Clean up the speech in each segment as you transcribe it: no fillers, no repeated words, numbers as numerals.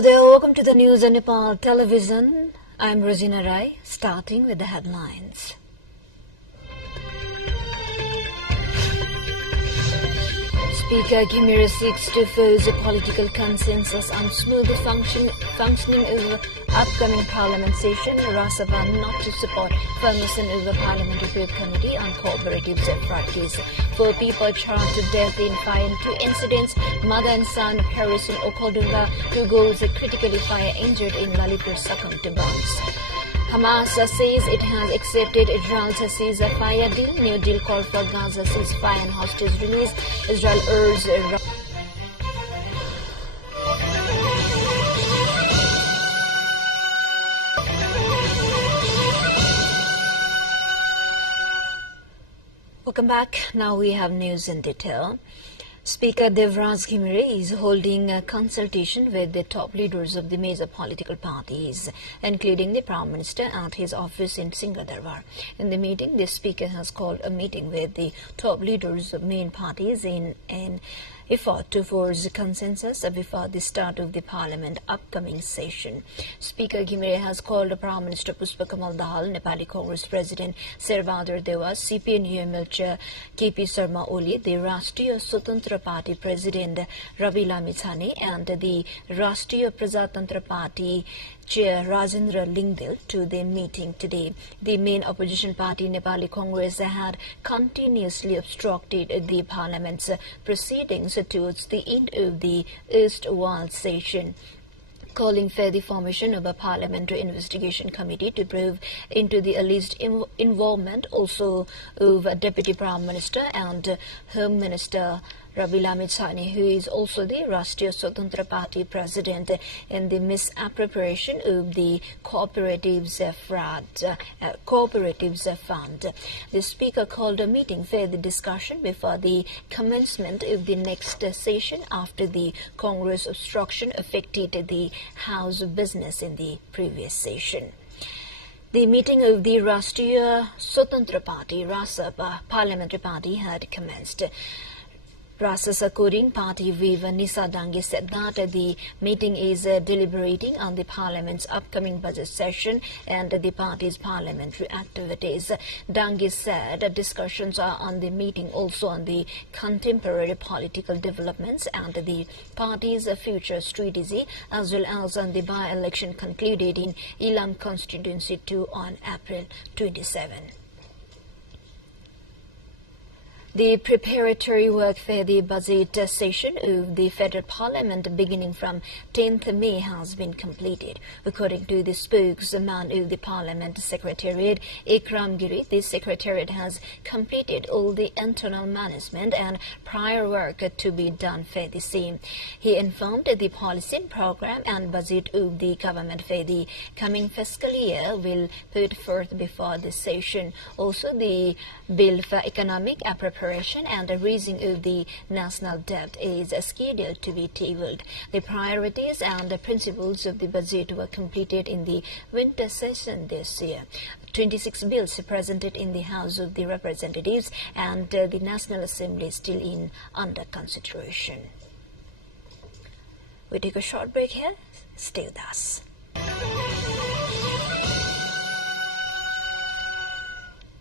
Hello there, welcome to the news on Nepal television. I'm Rosina Rai, starting with the headlines. Speaker Kimira seeks to force a political consensus on smooth functioning of upcoming parliament session. Rasa Sabha not to support formation of the parliamentary group committee on cooperatives and fraud case. 4 people charged to death in fire in 2 incidents. Mother and son perished in Okhaldunga. 2 girls critically fire injured in Lalipur succumbed to bombs. Hamas says it has accepted Israel's ceasefire deal. New deal called for Gaza ceasefire and hostage release. Israel urges Welcome back. Now we have news in detail. Speaker Devraj Ghimire is holding a consultation with the top leaders of the major political parties, including the Prime Minister at his office in Singhadarbar. In the meeting, the Speaker has called a meeting with the top leaders of main parties in an effort to force consensus before the start of the Parliament upcoming session. Speaker Ghimire has called Prime Minister Pushpakamal Dahal, Nepali Congress President Sherbahadar Dewa, CPN-UML Chair KP Sharma Oli, the Rashtriya Swatantra Party President Ravi Lamithane, and the Rashtriya Prajatantra Party Chair Rajendra Lingdil to the meeting today. The main opposition party, Nepali Congress, had continuously obstructed the Parliament's proceedings towards the end of the erstwhile session, calling for the formation of a parliamentary investigation committee to probe into the alleged involvement also of Deputy Prime Minister and Home Minister Ravi Lamithane, who is also the Rashtriya Swatantra Party President, in the misappropriation of the Cooperatives Fund. The Speaker called a meeting for the discussion before the commencement of the next session after the Congress obstruction affected the House business in the previous session. The meeting of the Rashtriya Swatantra Party, Rasa Sabha Parliamentary Party, had commenced. Rasa's Korean party Viva Nisa Dange said that the meeting is deliberating on the Parliament's upcoming budget session and the party's parliamentary activities. Dange said discussions are on the meeting also on the contemporary political developments and the party's future strategy, as well as on the by-election concluded in Ilam Constituency 2 on April 27. The preparatory work for the budget session of the Federal Parliament beginning from 10th May has been completed. According to the spokesman of the Parliament Secretariat, Ikram Giri, the Secretariat has completed all the internal management and prior work to be done for the same. He informed the policy program and budget of the government for the coming fiscal year will put forth before the session. Also, the bill for economic appropriation and the raising of the national debt is scheduled to be tabled. The priorities and the principles of the budget were completed in the winter session this year. 26 bills presented in the House of the Representatives and the National Assembly still under consideration. We take a short break here. Stay with us.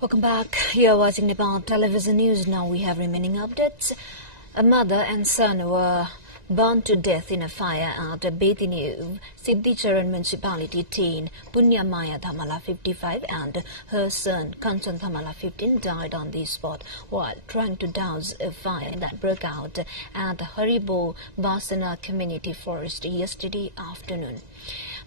Welcome back. You are watching Nepal television news. Now we have remaining updates. A mother and son were burned to death in a fire at Betinu, Siddhicharan Municipality teen Punya Maya Thamala 55 and her son Kanchan Thamala 15 died on the spot while trying to douse a fire that broke out at Haribo Basana Community Forest yesterday afternoon.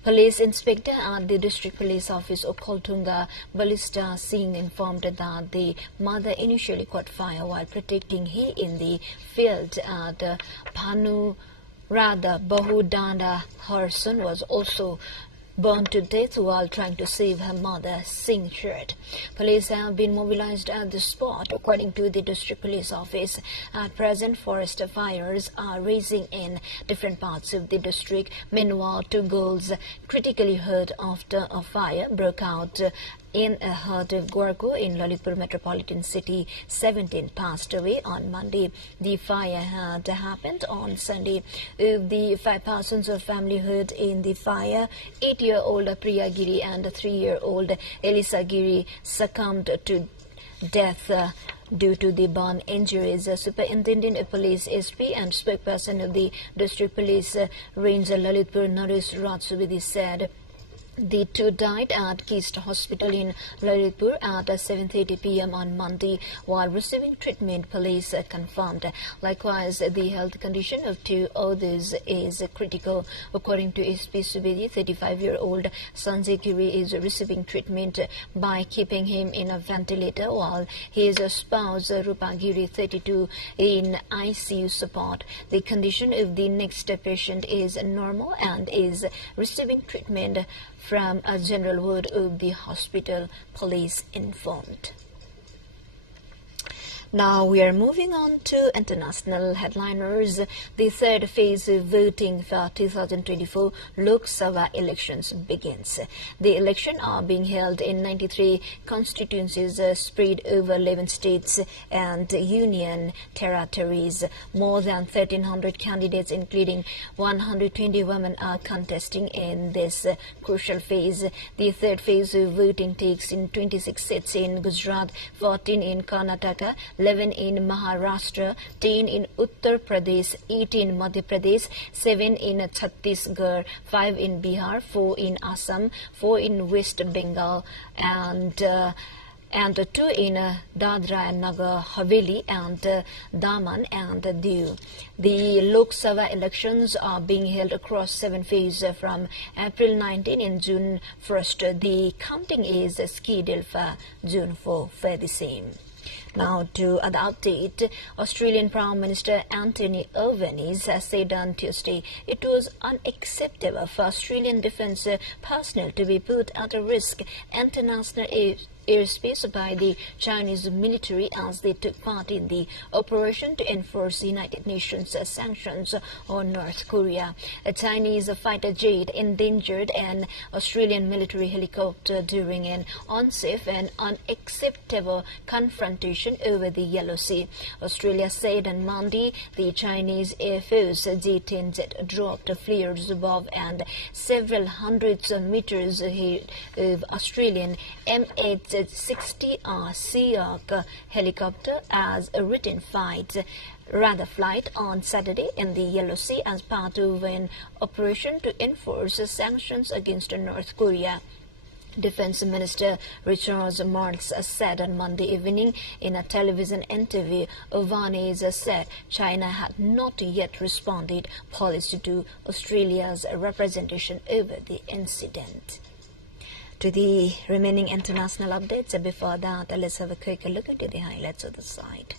Police Inspector at the District Police Office of Okhaldunga, Balista Singh, informed that the mother initially caught fire while protecting hay in the field at Panu Radha Bahudanda. Her son was also burned to death while trying to save her mother, Singh shared. Police have been mobilized at the spot. According to the District Police Office, at present forest fires are raging in different parts of the district. Meanwhile, 2 girls critically hurt after a fire broke out in a hut of Gorko in Lalitpur Metropolitan City. 17 passed away on Monday. The fire had happened on Sunday. Of the 5 persons of family hurt in the fire, 8-year-old Priya Giri and 3-year-old Elisa Giri succumbed to death due to the burn injuries. Superintendent of Police SP and spokesperson of the District Police Range Lalitpur Naresh Ratsubedi said the 2 died at Kist Hospital in Lalitpur at 7:30 p.m. on Monday while receiving treatment, police confirmed. Likewise, the health condition of 2 others is critical. According to SP Subedi, 35-year-old Sanjay Giri is receiving treatment by keeping him in a ventilator, while his spouse Rupa Giri, 32, in ICU support. The condition of the next patient is normal and is receiving treatment from a general ward of the hospital, police informed. Now we are moving on to international headliners. The 3rd phase of voting for 2024 Lok Sabha elections begins. The elections are being held in 93 constituencies spread over 11 states and union territories. More than 1,300 candidates, including 120 women, are contesting in this crucial phase. The 3rd phase of voting takes in 26 seats in Gujarat, 14 in Karnataka, 11 in Maharashtra, 10 in Uttar Pradesh, 8 in Madhya Pradesh, 7 in Chhattisgarh, 5 in Bihar, 4 in Assam, 4 in West Bengal, and 2 in Dadra and Nagar Haveli and Daman and Diu. The Lok Sabha elections are being held across 7 phases from April 19 and June 1st. The counting is scheduled for June 4 for the same. Now to other update, Australian Prime Minister Anthony Albanese said on Tuesday it was unacceptable for Australian defence personnel to be put at risk international airspace by the Chinese military as they took part in the operation to enforce United Nations sanctions on North Korea. A Chinese fighter jet endangered an Australian military helicopter during an unsafe and unacceptable confrontation over the Yellow Sea. Australia said on Monday the Chinese Air Force J-10 jet dropped flares above and several hundreds of meters ahead of Australian M860R Seahawk helicopter as a written flight on Saturday in the Yellow Sea as part of an operation to enforce sanctions against North Korea. Defense Minister Richard Marles said on Monday evening in a television interview. Albanese said China had not yet responded policy to Australia's representation over the incident. To the remaining international updates, before that, let's have a quick look at the highlights of the site.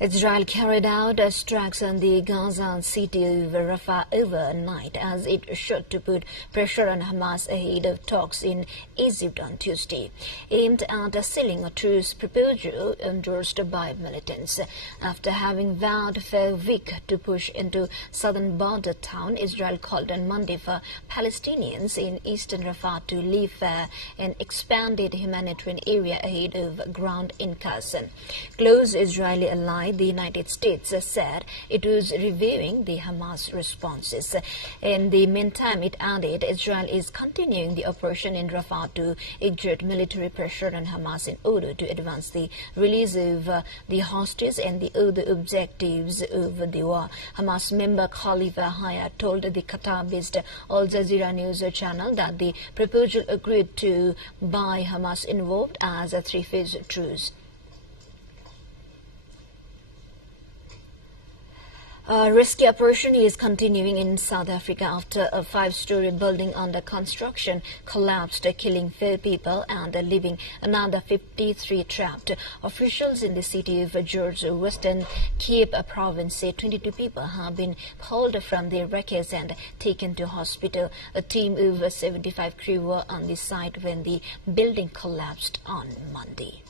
Israel carried out strikes on the Gaza city of Rafah overnight as it sought to put pressure on Hamas ahead of talks in Egypt on Tuesday, aimed at sealing a truce proposal endorsed by militants. After having vowed for a week to push into southern border town, Israel called on Monday for Palestinians in eastern Rafah to leave for an expanded humanitarian area ahead of ground incursion. Close Israeli ally the United States said it was reviewing the Hamas responses. In the meantime, it added Israel is continuing the operation in Rafah to exert military pressure on Hamas in order to advance the release of the hostages and the other objectives of the war. Hamas member Khalifa Haya told the Qatar-based Al Jazeera news channel that the proposal agreed to by Hamas involved as a 3-phase truce. A rescue operation is continuing in South Africa after a 5-story building under construction collapsed, killing 4 people and leaving another 53 trapped. Officials in the city of George Western Cape province say 22 people have been pulled from their wreckage and taken to hospital. A team of 75 crew were on the site when the building collapsed on Monday.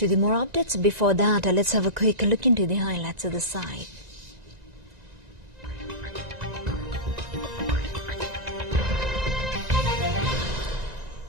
to the more updates. Before that, let's have a quick look into the highlights of the site.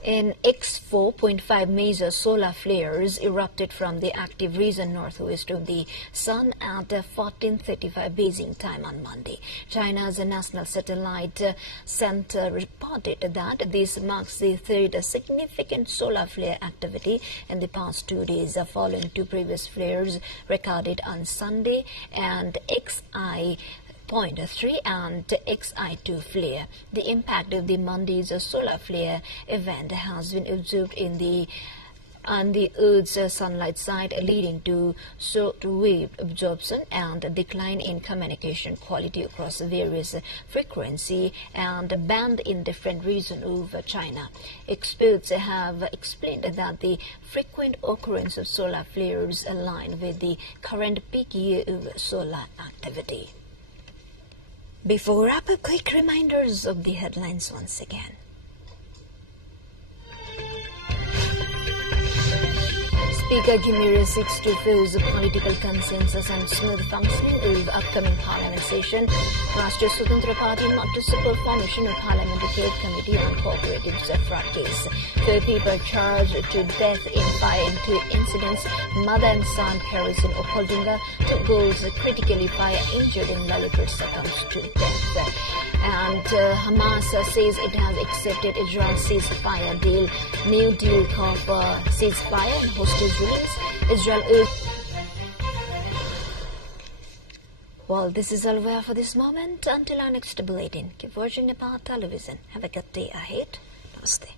In X4.5 major solar flares erupted from the active region northwest of the sun at 14:35 Beijing time on Monday. China's National Satellite Center reported that this marks the third significant solar flare activity in the past 2 days, following two previous flares recorded on Sunday and XI.3 and XI2 flare. The impact of the Monday's solar flare event has been observed on the Earth's sunlight side, leading to short wave absorption and a decline in communication quality across various frequency and band in different regions of China. Experts have explained that the frequent occurrence of solar flares align with the current peak year of solar activity. Before we wrap up, quick reminders of the headlines once again. Speaker Gimiri seeks to force political consensus and smooth functioning of upcoming parliament session. Rashtriya Swatantra Party not to support formation of Parliamentary Committee on Cooperatives fraud case. 4 people charged to death in fire incidents. Mother and son perished in Opoldunga. 2 girls critically fire injured in Lalitpur succumbed to death. And Hamas says it has accepted Israel's ceasefire deal. New deal call for ceasefire and hostage release. Israel urged. Well, this is all we have for this moment. Until our next bulletin, keep watching Nepal television. Have a good day ahead. Namaste.